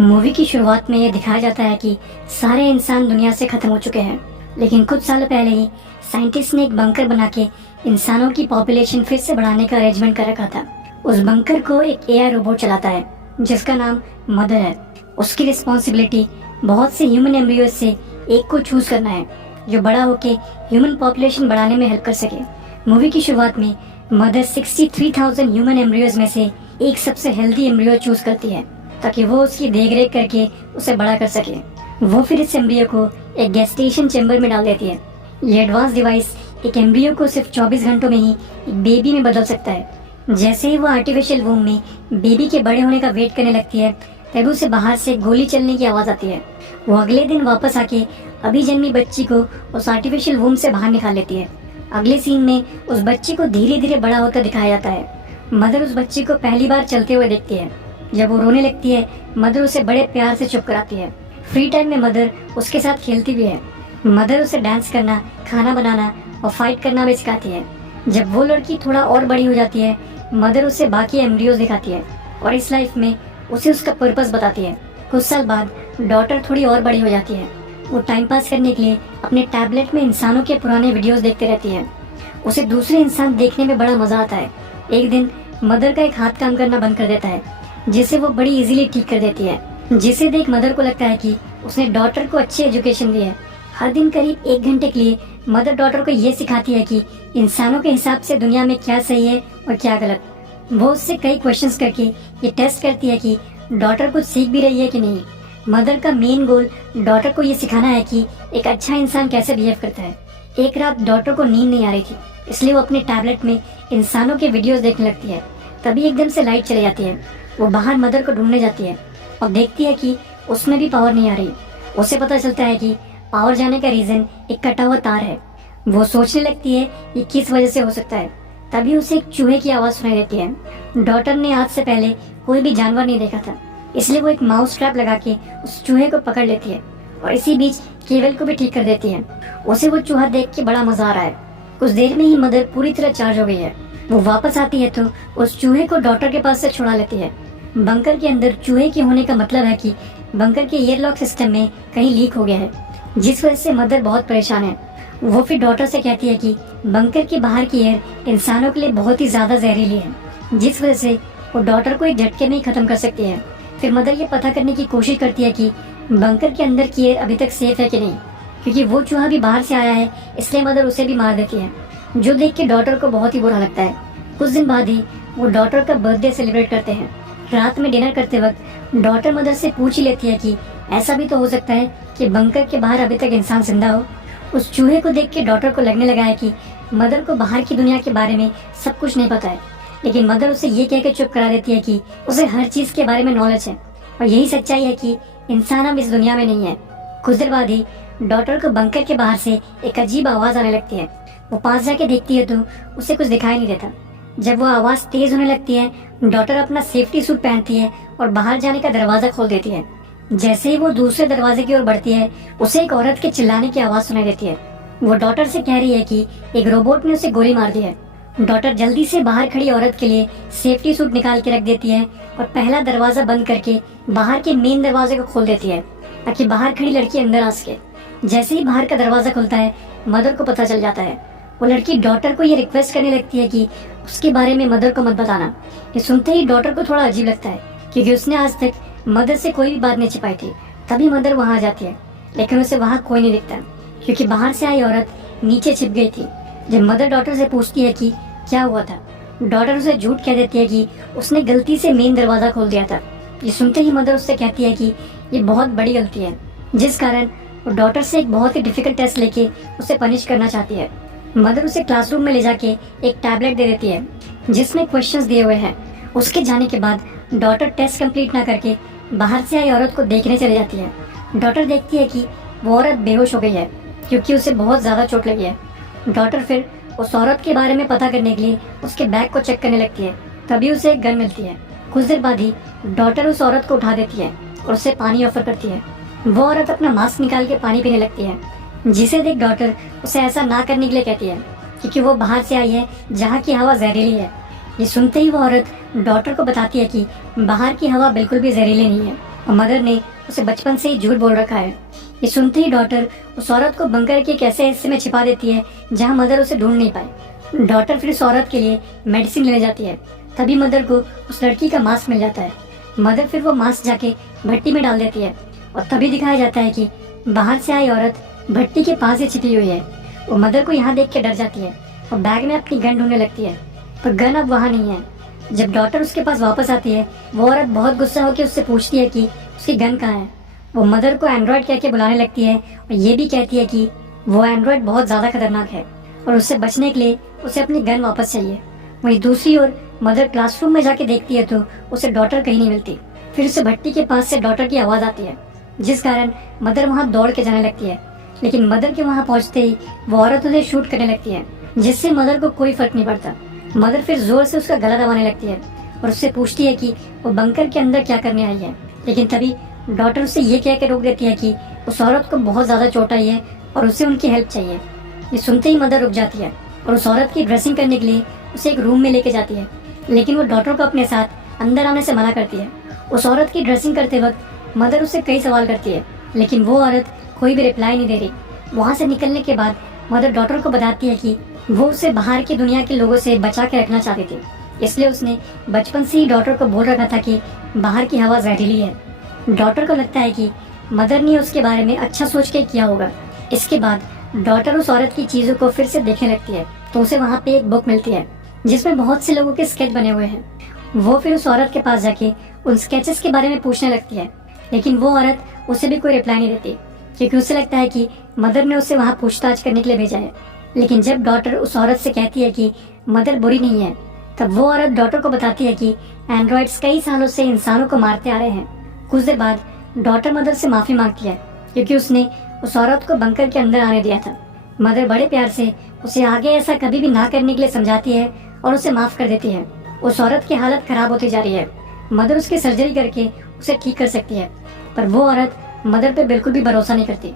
Movie की शुरुआत में ये दिखाया जाता है कि सारे इंसान दुनिया से खत्म हो चुके हैं, लेकिन कुछ सालों पहले ही साइंटिस्ट ने एक बंकर बना के इंसानों की पॉपुलेशन फिर से बढ़ाने का अरेंजमेंट कर रखा था। उस बंकर को एक एआई रोबोट चलाता है जिसका नाम मदर है। उसकी रिस्पॉन्सिबिलिटी बहुत से ह्यूमन एम्ब्रियोज से एक को चूज करना है जो बड़ा होके ह्यूमन पॉपुलेशन बढ़ाने में हेल्प कर सके। मूवी की शुरुआत में मदर 63,000 ह्यूमन एम्ब्रियोज में से एक सबसे हेल्दी एम्ब्रियो चूज करती है ताकि वो उसकी देखरेख करके उसे बड़ा कर सके। वो फिर इस एम्ब्रियो को एक गेस्टेशन चेंबर में डाल देती है। ये एडवांस डिवाइस एक एम्ब्रियो को सिर्फ 24 घंटों में ही एक बेबी में बदल सकता है। जैसे ही वो आर्टिफिशियल वूम में बेबी के बड़े होने का वेट करने लगती है, तब उसे बाहर से गोली चलने की आवाज आती है। वो अगले दिन वापस आके अभी जन्मी बच्ची को उस आर्टिफिशियल वूम से बाहर निकाल लेती है। अगले सीन में उस बच्ची को धीरे धीरे बड़ा होता दिखाया जाता है। मदर उस बच्ची को पहली बार चलते हुए देखती है। जब वो रोने लगती है, मदर उसे बड़े प्यार से चुप कराती है। फ्री टाइम में मदर उसके साथ खेलती भी है। मदर उसे डांस करना, खाना बनाना और फाइट करना भी सिखाती है। जब वो लड़की थोड़ा और बड़ी हो जाती है, मदर उसे बाकी एम्ब्रियोज दिखाती है और इस लाइफ में उसे उसका पर्पस बताती है। कुछ साल बाद डॉटर थोड़ी और बड़ी हो जाती है। वो टाइम पास करने के लिए अपने टैबलेट में इंसानों के पुराने वीडियोस देखते रहती है। उसे दूसरे इंसान देखने में बड़ा मजा आता है। एक दिन मदर का एक हाथ काम करना बंद कर देता है, जिसे वो बड़ी इजीली ठीक कर देती है। जिसे देख मदर को लगता है कि उसने डॉटर को अच्छी एजुकेशन दी है। हर दिन करीब 1 घंटे के लिए मदर डॉटर को ये सिखाती है कि इंसानों के हिसाब से दुनिया में क्या सही है और क्या गलत। वो उससे कई क्वेश्चंस करके ये टेस्ट करती है कि डॉटर कुछ सीख भी रही है कि नहीं। मदर का मेन गोल डॉटर को ये सिखाना है कि एक अच्छा इंसान कैसे बिहेव करता है। एक रात डॉटर को नींद नहीं आ रही थी, इसलिए वो अपने टैबलेट में इंसानों के वीडियोस देखने लगती है। तभी एकदम से लाइट चली जाती है। वो बाहर मदर को ढूंढने जाती है और देखती है कि उसमें भी पावर नहीं आ रही। उसे पता चलता है कि पावर जाने का रीजन एक कटा हुआ तार है। वो सोचने लगती है ये किस वजह से हो सकता है। तभी उसे एक चूहे की आवाज सुनाई देती है। डॉटर ने आज से पहले कोई भी जानवर नहीं देखा था, इसलिए वो एक माउस ट्रैप लगा के उस चूहे को पकड़ लेती है और इसी बीच केबल को भी ठीक कर देती है। उसे वो चूहा देख के बड़ा मजा आ रहा है। कुछ देर में ही मदर पूरी तरह चार्ज हो गई है। वो वापस आती है तो उस चूहे को डॉटर के पास से छुड़ा लेती है। बंकर के अंदर चूहे के होने का मतलब है कि बंकर के एयरलॉक सिस्टम में कहीं लीक हो गया है, जिस वजह से मदर बहुत परेशान है। वो फिर डॉटर से कहती है कि बंकर के बाहर की एयर इंसानों के लिए बहुत ही ज्यादा जहरीली है, जिस वजह से वो डॉटर को एक झटके में ही खत्म कर सकती है। फिर मदर ये पता करने की कोशिश करती है कि बंकर के अंदर की एयर अभी तक सेफ है कि नहीं, क्योंकि वो चूहा भी बाहर से आया है, इसलिए मदर उसे भी मार देती है, जो देख के डॉटर को बहुत ही बुरा लगता है। कुछ दिन बाद ही वो डॉटर का बर्थडे सेलिब्रेट करते हैं। रात में डिनर करते वक्त डॉटर मदर से पूछ ही लेती है कि ऐसा भी तो हो सकता है कि बंकर के बाहर अभी तक इंसान जिंदा हो। उस चूहे को देख के डॉटर को लगने लगा है कि मदर को बाहर की दुनिया के बारे में सब कुछ नहीं पता है, लेकिन मदर उसे ये कह के चुप करा देती है कि उसे हर चीज के बारे में नॉलेज है और यही सच्चाई है कि इंसान अब इस दुनिया में नहीं है। कुछ देर बाद ही डॉटर को बंकर के बाहर से एक अजीब आवाज आने लगती है। वो पास जाके देखती है तो उसे कुछ दिखाई नहीं देता। जब वो आवाज तेज होने लगती है, डॉटर अपना सेफ्टी सूट पहनती है और बाहर जाने का दरवाजा खोल देती है। जैसे ही वो दूसरे दरवाजे की ओर बढ़ती है, उसे एक औरत के चिल्लाने की आवाज सुनाई देती है। वो डॉटर से कह रही है कि एक रोबोट ने उसे गोली मार दी है। डॉटर जल्दी से बाहर खड़ी औरत के लिए सेफ्टी सूट निकाल के रख देती है और पहला दरवाजा बंद करके बाहर के मेन दरवाजे को खोल देती है ताकि बाहर खड़ी लड़की अंदर आ सके। जैसे ही बाहर का दरवाजा खुलता है, मदर को पता चल जाता है। वो लड़की डॉटर को ये रिक्वेस्ट करने लगती है कि उसके बारे में मदर को मत बताना। ये सुनते ही डॉटर को थोड़ा अजीब लगता है, क्योंकि उसने आज तक मदर से कोई भी बात नहीं छिपाई थी। तभी मदर वहाँ आ जाती है, लेकिन उसे वहाँ कोई नहीं दिखता, क्योंकि बाहर से आई औरत नीचे छिप गई थी। जब मदर डॉटर से पूछती है कि क्या हुआ था, डॉटर उसे झूठ कह देती है कि उसने गलती से मेन दरवाजा खोल दिया था। ये सुनते ही मदर उससे कहती है कि ये बहुत बड़ी गलती है, जिस कारण वो डॉटर से एक बहुत ही डिफिकल्ट टेस्ट लेके उसे पनिश करना चाहती है। मदर उसे क्लासरूम में ले जाके एक टैबलेट दे देती है जिसमें क्वेश्चंस दिए हुए हैं। उसके जाने के बाद डॉटर टेस्ट कंप्लीट ना करके बाहर से आई औरत को देखने चली जाती है। डॉटर देखती है कि वो औरत बेहोश हो गई है, क्योंकि उसे बहुत ज्यादा चोट लगी है। डॉटर फिर उस औरत के बारे में पता करने के लिए उसके बैग को चेक करने लगती है। तभी उसे एक गन मिलती है। कुछ देर बाद ही डॉटर उस औरत को उठा देती है और उसे पानी ऑफर करती है। वो औरत अपना मास्क निकाल के पानी पीने लगती है, जिसे देख डॉटर उसे ऐसा ना करने के लिए कहती है, क्योंकि वो बाहर से आई है जहाँ की हवा जहरीली है। ये सुनते ही वो औरत डॉटर को बताती है कि बाहर की हवा बिल्कुल भी जहरीली नहीं है, और मदर ने उसे बचपन से ही झूठ बोल रखा है। ये सुनते ही डॉटर उस औरत को बंकर के एक ऐसे हिस्से में छिपा देती है जहाँ मदर उसे ढूंढ नहीं पाए। डॉटर फिर उस औरत के लिए मेडिसिन लेने जाती है। तभी मदर को उस लड़की का मास्क मिल जाता है। मदर फिर वो मास्क जाके भट्टी में डाल देती है और तभी दिखाया जाता है कि बाहर से आई औरत भट्टी के पास ही छिपी हुई है। वो मदर को यहाँ देख के डर जाती है और बैग में अपनी गन ढूंढने लगती है, पर गन अब वहाँ नहीं है। जब डॉटर उसके पास वापस आती है, वो औरत बहुत गुस्सा होकर उससे पूछती है कि उसकी गन कहाँ है। वो मदर को एंड्रॉयड कह के बुलाने लगती है और ये भी कहती है कि वो एंड्रॉयड बहुत ज़्यादा खतरनाक है और उससे बचने के लिए उसे अपनी गन वापस चाहिए। वहीं दूसरी ओर मदर क्लासरूम में जाके देखती है तो उसे डॉटर कहीं नहीं मिलती। फिर उसे भट्टी के पास से डॉटर की आवाज़ आती है, जिस कारण मदर वहाँ दौड़ के जाने लगती है। लेकिन मदर के वहाँ पहुँचते ही वो औरत उसे शूट करने लगती है, जिससे मदर को कोई फर्क नहीं पड़ता। मदर फिर जोर से उसका गला दबाने लगती है और उससे पूछती है कि वो बंकर के अंदर क्या करने आई है। लेकिन तभी डॉटर उससे ये कह के रोक देती है कि उस औरत को बहुत ज़्यादा चोट आई है और उसे उनकी हेल्प चाहिए। ये सुनते ही मदर रुक जाती है और उस औरत की ड्रेसिंग करने के लिए उसे एक रूम में लेके जाती है। लेकिन वो डॉटर को अपने साथ अंदर आने से मना करती है। उस औरत की ड्रेसिंग करते वक्त मदर उससे कई सवाल करती है, लेकिन वो औरत कोई भी रिप्लाई नहीं दे रही। वहाँ से निकलने के बाद मदर डॉटर को बताती है कि वो उसे बाहर की दुनिया के लोगों से बचा के रखना चाहती थी, इसलिए उसने बचपन से ही डॉटर को बोल रखा था कि बाहर की हवा जहरीली है। डॉटर को लगता है कि मदर ने उसके बारे में अच्छा सोच के किया होगा। इसके बाद डॉटर उस औरत की चीज़ों को फिर से देखने लगती है तो उसे वहाँ पे एक बुक मिलती है जिसमें बहुत से लोगों के स्केच बने हुए हैं। वो फिर उस औरत के पास जाके उन स्केचेस के बारे में पूछने लगती है, लेकिन वो औरत उसे भी कोई रिप्लाई नहीं देती, क्योंकि उसे लगता है कि मदर ने उसे वहाँ पूछताछ करने के लिए भेजा है। लेकिन जब डॉटर उस औरत से कहती है कि मदर बुरी नहीं है, तब वो औरत डॉटर को बताती है कि एंड्रॉइड्स कई सालों से इंसानों को मारते आ रहे हैं। कुछ देर बाद डॉटर मदर से माफ़ी मांगती है, क्योंकि उसने उस औरत को बंकर के अंदर आने दिया था। मदर बड़े प्यार से उसे आगे ऐसा कभी भी ना करने के लिए समझाती है और उसे माफ़ कर देती है। उस औरत की हालत खराब होती जा रही है। मदर उसकी सर्जरी करके उसे ठीक कर सकती है, पर वो औरत मदर पे बिल्कुल भी भरोसा नहीं करती।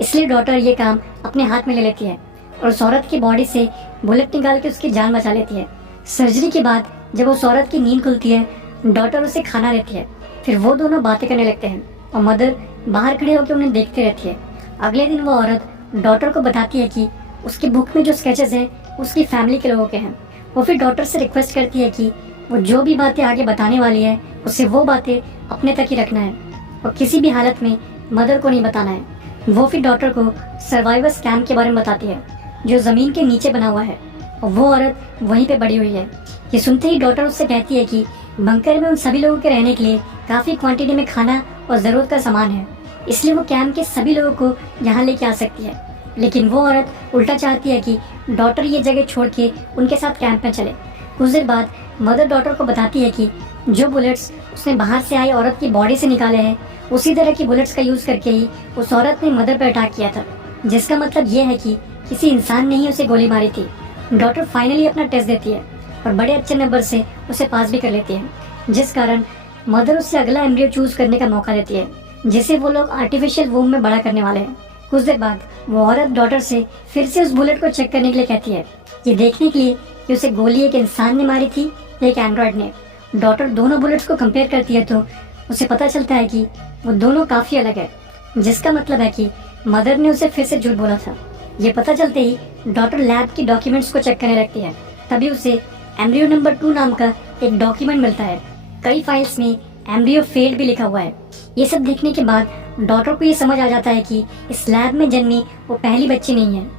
इसलिए डॉटर ये काम अपने हाथ में ले लेती है और उस औरत की बॉडी से बुलेट निकाल के उसकी जान बचा लेती है। सर्जरी के बाद जब उस औरत की नींद खुलती है, डॉटर उसे खाना देती है। फिर वो दोनों बातें करने लगते हैं और मदर बाहर खड़े होकर उन्हें देखती रहती है। अगले दिन वो औरत डॉटर को बताती है कि उसकी बुक में जो स्केचेस हैं उसकी फैमिली के लोगों के हैं। वो फिर डॉटर से रिक्वेस्ट करती है कि वो जो भी बातें आगे बताने वाली है उसे वो बातें अपने तक ही रखना है और किसी भी हालत में मदर को नहीं बताना है। वो फिर डॉटर को सर्वाइवर्स कैंप के बारे में बताती है जो ज़मीन के नीचे बना हुआ है और वो औरत वहीं पे बड़ी हुई है। ये सुनते ही डॉटर उससे कहती है कि बंकर में उन सभी लोगों के रहने के लिए काफ़ी क्वांटिटी में खाना और ज़रूरत का सामान है, इसलिए वो कैंप के सभी लोगों को यहाँ लेके आ सकती है। लेकिन वो औरत उल्टा चाहती है कि डॉटर ये जगह छोड़ के उनके साथ कैंप में चले। कुछ देर बाद मदर डॉटर को बताती है कि जो बुलेट्स उसने बाहर से आई औरत की बॉडी से निकाले हैं उसी तरह की बुलेट्स का यूज़ करके ही उस औरत ने मदर पर अटैक किया था, जिसका मतलब ये है कि किसी इंसान ने ही उसे गोली मारी थी। डॉटर फाइनली अपना टेस्ट देती है और बड़े अच्छे नंबर से उसे पास भी कर लेती है, जिस कारण मदर उससे अगला एम्ब्रियो चूज करने का मौका देती है, जिसे वो लोग आर्टिफिशियल वूम में बड़ा करने वाले हैं। कुछ देर बाद वो औरत डॉटर से फिर से उस बुलेट को चेक करने के लिए कहती है, ये देखने के लिए कि उसे गोली एक इंसान ने मारी थी या एक एंड्रॉयड ने। डॉटर दोनों बुलेट्स को कंपेयर करती है तो उसे पता चलता है कि वो दोनों काफ़ी अलग है, जिसका मतलब है कि मदर ने उसे फिर से झूठ बोला था। ये पता चलते ही डॉटर लैब की डॉक्यूमेंट्स को चेक करने लगती है। तभी उसे एम्ब्रियो नंबर 2 नाम का एक डॉक्यूमेंट मिलता है। कई फाइल्स में एम्ब्रियो फेल्ड भी लिखा हुआ है। ये सब देखने के बाद डॉटर को ये समझ आ जाता है कि इस लैब में जन्मी वो पहली बच्ची नहीं है।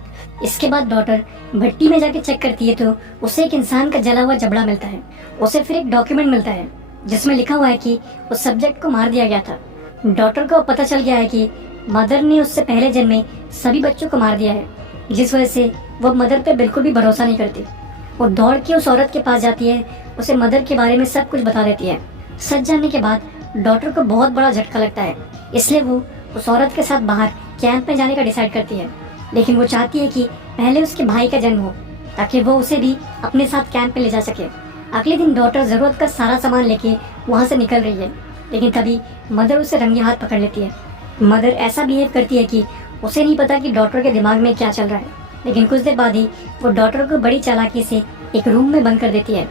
इसके बाद डॉटर भट्टी में जाके चेक करती है तो उसे एक इंसान का जला हुआ जबड़ा मिलता है। उसे फिर एक डॉक्यूमेंट मिलता है जिसमें लिखा हुआ है कि उस सब्जेक्ट को मार दिया गया था। डॉटर को पता चल गया है कि मदर ने उससे पहले जन्मे सभी बच्चों को मार दिया है, जिस वजह से वो मदर पे बिल्कुल भी भरोसा नहीं करती। वो दौड़ के उस औरत के पास जाती है, उसे मदर के बारे में सब कुछ बता देती है। सच जानने के बाद डॉटर को बहुत बड़ा झटका लगता है, इसलिए वो उस औरत के साथ बाहर कैंप में जाने का डिसाइड करती है। लेकिन वो चाहती है कि पहले उसके भाई का जन्म हो ताकि वो उसे भी अपने साथ कैंप में ले जा सके। अगले दिन डॉटर ज़रूरत का सारा सामान लेके वहाँ से निकल रही है, लेकिन तभी मदर उसे रंगे हाथ पकड़ लेती है। मदर ऐसा बिहेव करती है कि उसे नहीं पता कि डॉटर के दिमाग में क्या चल रहा है। लेकिन कुछ देर बाद ही वो डॉटर को बड़ी चालाकी से एक रूम में बंद कर देती है।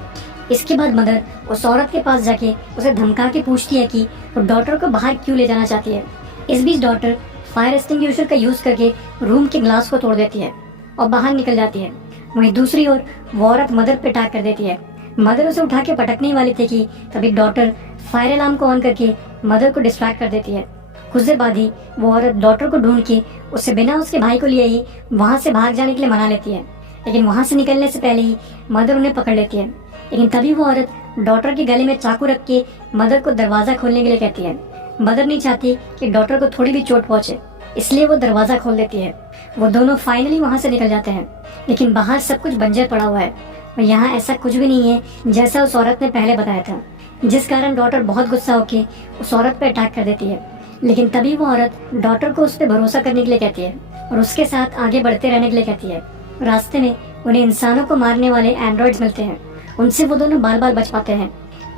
इसके बाद मदर उस औरत के पास जाके उसे धमका के पूछती है कि वो डॉटर को बाहर क्यों ले जाना चाहती है। इस बीच डॉटर फायर एक्सटिंग्विशर का यूज करके रूम के ग्लास को तोड़ देती है और बाहर निकल जाती है। वहीं दूसरी ओर वो औरत मदर पे अटैक कर देती है। मदर उसे उठा के पटकने वाली थी कि तभी डॉटर फायर अलार्म को ऑन करके मदर को डिस्ट्रैक्ट कर देती है। कुछ देर बाद ही वो औरत डॉटर को ढूंढ के उसे बिना उसके भाई को लिए ही वहाँ से भाग जाने के लिए मना लेती है, लेकिन वहाँ से निकलने से पहले ही मदर उन्हें पकड़ लेती है। लेकिन तभी वो औरत डॉटर के गले में चाकू रख के मदर को दरवाजा खोलने के लिए कहती है। मदर नहीं चाहती कि डॉटर को थोड़ी भी चोट पहुंचे, इसलिए वो दरवाजा खोल देती है। वो दोनों फाइनली वहाँ से निकल जाते हैं, लेकिन बाहर सब कुछ बंजर पड़ा हुआ है और यहाँ ऐसा कुछ भी नहीं है जैसा उस औरत ने पहले बताया था, जिस कारण डॉटर बहुत गुस्सा होकर उस औरत पे अटैक कर देती है। लेकिन तभी वो औरत डॉटर को उस पर भरोसा करने के लिए कहती है और उसके साथ आगे बढ़ते रहने के लिए कहती है। रास्ते में उन्हें इंसानों को मारने वाले एंड्रॉइड्स मिलते हैं, उनसे वो दोनों बार बार बच पाते हैं।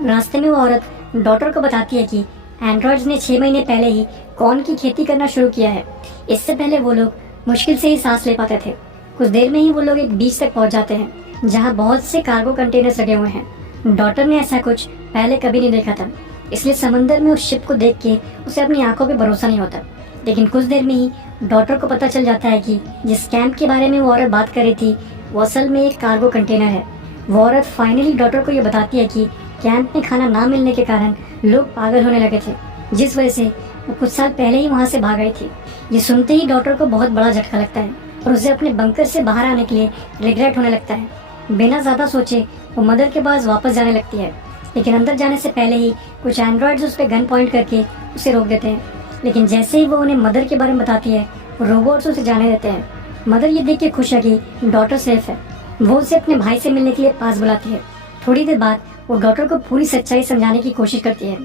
रास्ते में वो औरत डॉटर को बताती है कि एंड्रॉइड्स ने 6 महीने पहले ही कॉर्न की खेती करना शुरू किया है। इससे पहले वो लोग मुश्किल से ही सांस ले पाते थे। कुछ देर में ही वो लोग एक बीच तक पहुंच जाते हैं जहां बहुत से कार्गो कंटेनर्स लगे हुए हैं। डॉटर ने ऐसा कुछ पहले कभी नहीं देखा था, इसलिए समंदर में उस शिप को देख के उसे अपनी आंखों पे भरोसा नहीं होता। लेकिन कुछ देर में ही डॉटर को पता चल जाता है कि जिस कैंप के बारे में वो औरत बात कर रही थी वो असल में एक कार्गो कंटेनर है। वो औरत फाइनली डॉटर को ये बताती है कि कैंप में खाना ना मिलने के कारण लोग पागल होने लगे थे, जिस वजह से वो कुछ साल पहले ही वहाँ से भाग गई थी। ये सुनते ही डॉटर को बहुत बड़ा झटका लगता है और उसे अपने बंकर से बाहर आने के लिए रिग्रेट होने लगता है। बिना ज़्यादा सोचे वो मदर के पास वापस जाने लगती है, लेकिन अंदर जाने से पहले ही कुछ एंड्रॉइड्स उस पर गन पॉइंट करके उसे रोक देते हैं। लेकिन जैसे ही वो उन्हें मदर के बारे में बताती है, वो रोबोट्स उसे जाने देते हैं। मदर ये देख के खुश है कि डॉटर सेफ है। वो उसे अपने भाई से मिलने के लिए पास बुलाती है। थोड़ी देर बाद वो डॉटर को पूरी सच्चाई समझाने की कोशिश करती है।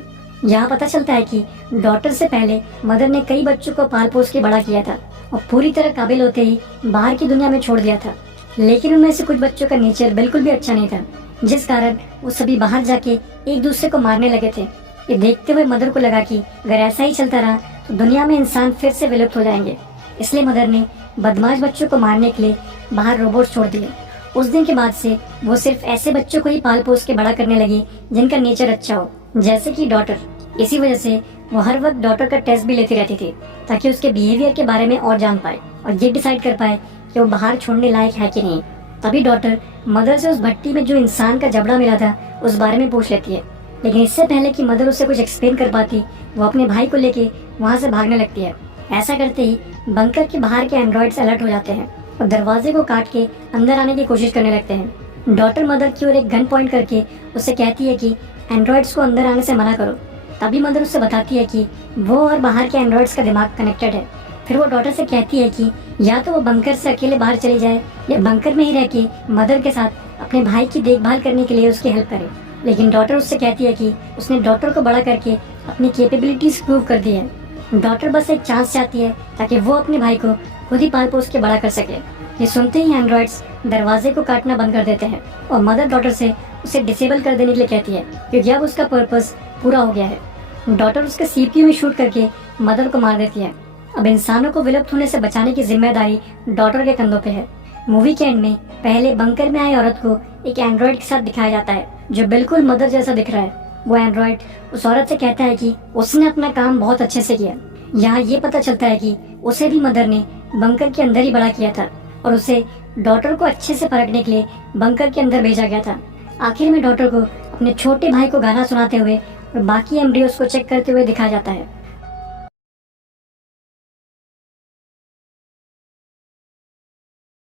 यहाँ पता चलता है कि डॉटर से पहले मदर ने कई बच्चों को पाल पोस के बड़ा किया था और पूरी तरह काबिल होते ही बाहर की दुनिया में छोड़ दिया था। लेकिन उनमें से कुछ बच्चों का नेचर बिल्कुल भी अच्छा नहीं था, जिस कारण वो सभी बाहर जाके एक दूसरे को मारने लगे थे। ये देखते हुए मदर को लगा कि अगर ऐसा ही चलता रहा तो दुनिया में इंसान फिर से विलुप्त हो जाएंगे। इसलिए मदर ने बदमाश बच्चों को मारने के लिए बाहर रोबोट छोड़ दिए। उस दिन के बाद से वो सिर्फ ऐसे बच्चों को ही पाल पोस के बड़ा करने लगी जिनका नेचर अच्छा हो, जैसे कि डॉटर। इसी वजह से वो हर वक्त डॉटर का टेस्ट भी लेती रहती थी, ताकि उसके बिहेवियर के बारे में और जान पाए और ये डिसाइड कर पाए कि वो बाहर छोड़ने लायक है कि नहीं। तभी डॉटर मदर से उस भट्टी में जो इंसान का जबड़ा मिला था उस बारे में पूछ लेती है। लेकिन इससे पहले कि मदर उसे कुछ एक्सप्लेन कर पाती, वो अपने भाई को लेके वहाँ से भागने लगती है। ऐसा करते ही बंकर के बाहर के एंड्रॉइड्स अलर्ट हो जाते हैं और दरवाजे को काट के अंदर आने की कोशिश करने लगते हैं। डॉटर मदर की ओर एक गन पॉइंट करके उससे कहती है कि एंड्रॉइड्स को अंदर आने से मना करो। तभी मदर उससे बताती है कि वो और बाहर के एंड्रॉइड्स का दिमाग कनेक्टेड है। फिर वो डॉटर से कहती है कि या तो वो बंकर से अकेले बाहर चली जाए या बंकर में ही रह के मदर के साथ अपने भाई की देखभाल करने के लिए उसकी हेल्प करे। लेकिन डॉटर उससे कहती है कि उसने डॉटर को बड़ा करके अपनी कैपेबिलिटीज प्रूव कर दी है। डॉटर बस एक चांस चाहती है ताकि वो अपने भाई को खुद ही पाल पोस के बड़ा कर सके। ये सुनते ही एंड्रॉइड्स दरवाजे को काटना बंद कर देते हैं और मदर डॉटर से उसे डिसेबल कर देने के लिए कहती है, क्योंकि अब उसका पर्पस पूरा हो गया है। डॉटर उसके सीपीयू में शूट करके मदर को मार देती है। अब इंसानों को विलुप्त होने से बचाने की जिम्मेदारी डॉटर के कंधों पे है। मूवी के एंड में पहले बंकर में आई औरत को एक एंड्रॉइड के साथ दिखाया जाता है जो बिल्कुल मदर जैसा दिख रहा है। वो एंड्रॉइड उस औरत से कहता है कि उसने अपना काम बहुत अच्छे से किया। यहाँ ये पता चलता है कि उसे भी मदर ने बंकर के अंदर ही बड़ा किया था और उसे डॉटर को अच्छे से परखने के लिए बंकर के अंदर भेजा गया था। आखिर में डॉटर को अपने छोटे भाई को गाना सुनाते हुए और बाकी एम्ब्रियोस को चेक करते हुए दिखाया जाता है।